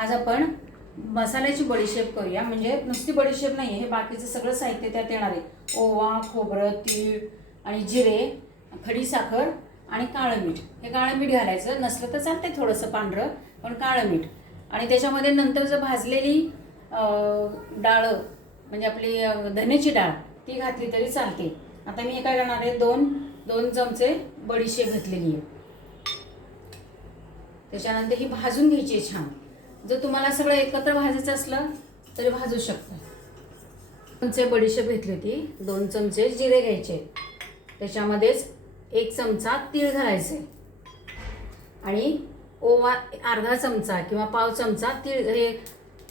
आज आपण मसाल्याची बडीशेप करूया. म्हणजे नुसती बडीशेप नाही हे बाकीचं सगळं साहित्य त्यात येणार आहे. ओवा खोबरं तीळ आणि जिरे खडी साखर आणि काळं मीठ. हे काळं मीठ घालायचं. नसलं तर चालते थोडंसं पांढरं पण काळं मीठ. आणि त्याच्यामध्ये नंतर जर भाजलेली डाळ म्हणजे आपली अं, धन्याची डाळ ती घातली तरी चालते. आता मी हे काय करणार आहे? दोन दोन चमचे बडीशेप घातलेली आहे. त्याच्यानंतर ही भाजून घ्यायची आहे छान. जर तुम्हाला सगळं एकत्र भाजायचं असलं तरी भाजू शकता. चमचे बडीशेप घेतली होती. दोन चमचे जिरे घ्यायचे. त्याच्यामध्येच एक चमचा तीळ घालायचे. आणि ओवा अर्धा चमचा किंवा पाव चमचा तीळ हे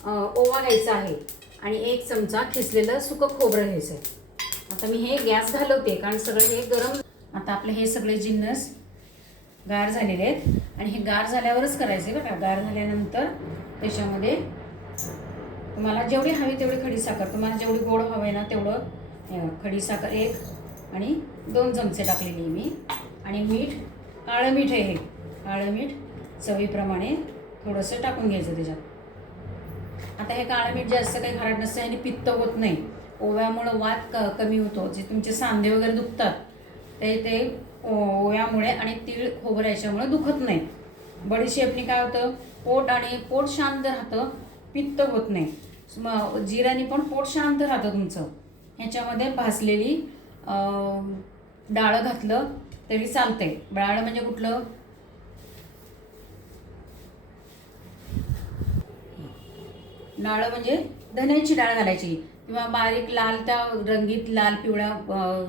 ओवा घ्यायचा आहे. आणि एक चमचा खिसलेलं सुकं खोबरं घ्यायचं आहे. आता मी हे गॅस घालवते कारण सगळं हे गरम आता आपले हे सगळे जिन्नस गार झालेले आहेत. आणि हे गार झाल्यावरच करायचे बरं का? गार झाल्यानंतर त्याच्यामध्ये तुम्हाला जेवढी हवी तेवढी खडी साखर तुम्हाला जेवढी गोड हवं आहे ना तेवढं खडीसाखर खडी साखर एक आणि दोन चमचे टाकलेली मी. आणि मीठ काळं मीठ आहे हे. काळं मीठ चवीप्रमाणे थोडंसं टाकून घ्यायचं त्याच्यात. आता हे काळं मीठ जास्त काही खारट नसतं आणि पित्त होत नाही. ओव्यामुळं वात क कमी होतो. जे तुमचे सांधे वगैरे दुखतात ते ते ओव्यामुळे आणि तीळ खोबरं याच्यामुळे दुखत नाही. बडीशेपने काय होतं? पोट आणि पोट शांत राहतं पित्त होत नाही. मग जिऱ्याने पण पोट शांत राहतं तुमचं. ह्याच्यामध्ये भाजलेली डाळं घातलं तरी चालते डाळ म्हणजे कुठलं? डाळ म्हणजे धन्याची डाळ घालायची. किंवा बारीक लाल त्या रंगीत लाल पिवळ्या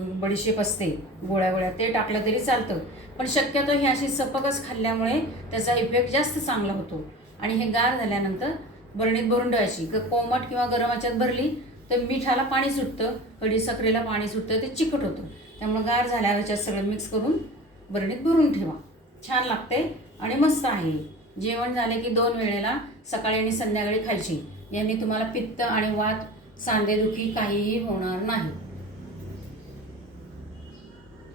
बडीशेप असते गोळ्या गोळ्या ते टाकलं तरी चालतं. पण शक्यतो हे अशी सपकच खाल्ल्यामुळे त्याचा इफेक्ट जास्त चांगला होतो. आणि हे गार झाल्यानंतर बरणीत भरून ठेवायची. ग- कोमट किंवा गरम याच्यात भरली तर मिठाला पाणी सुटतं कढी साखरेला पाणी सुटतं ते चिकट होतं. त्यामुळे गार झाल्यावर याच्यात सगळं मिक्स करून बरणीत भरून ठेवा. छान लागते आणि मस्त आहे. जेवण झाले की दोन वेळेला सकाळी आणि संध्याकाळी खायची. यांनी तुम्हाला पित्त आणि वात सांधेदुखी काहीही होणार नाही.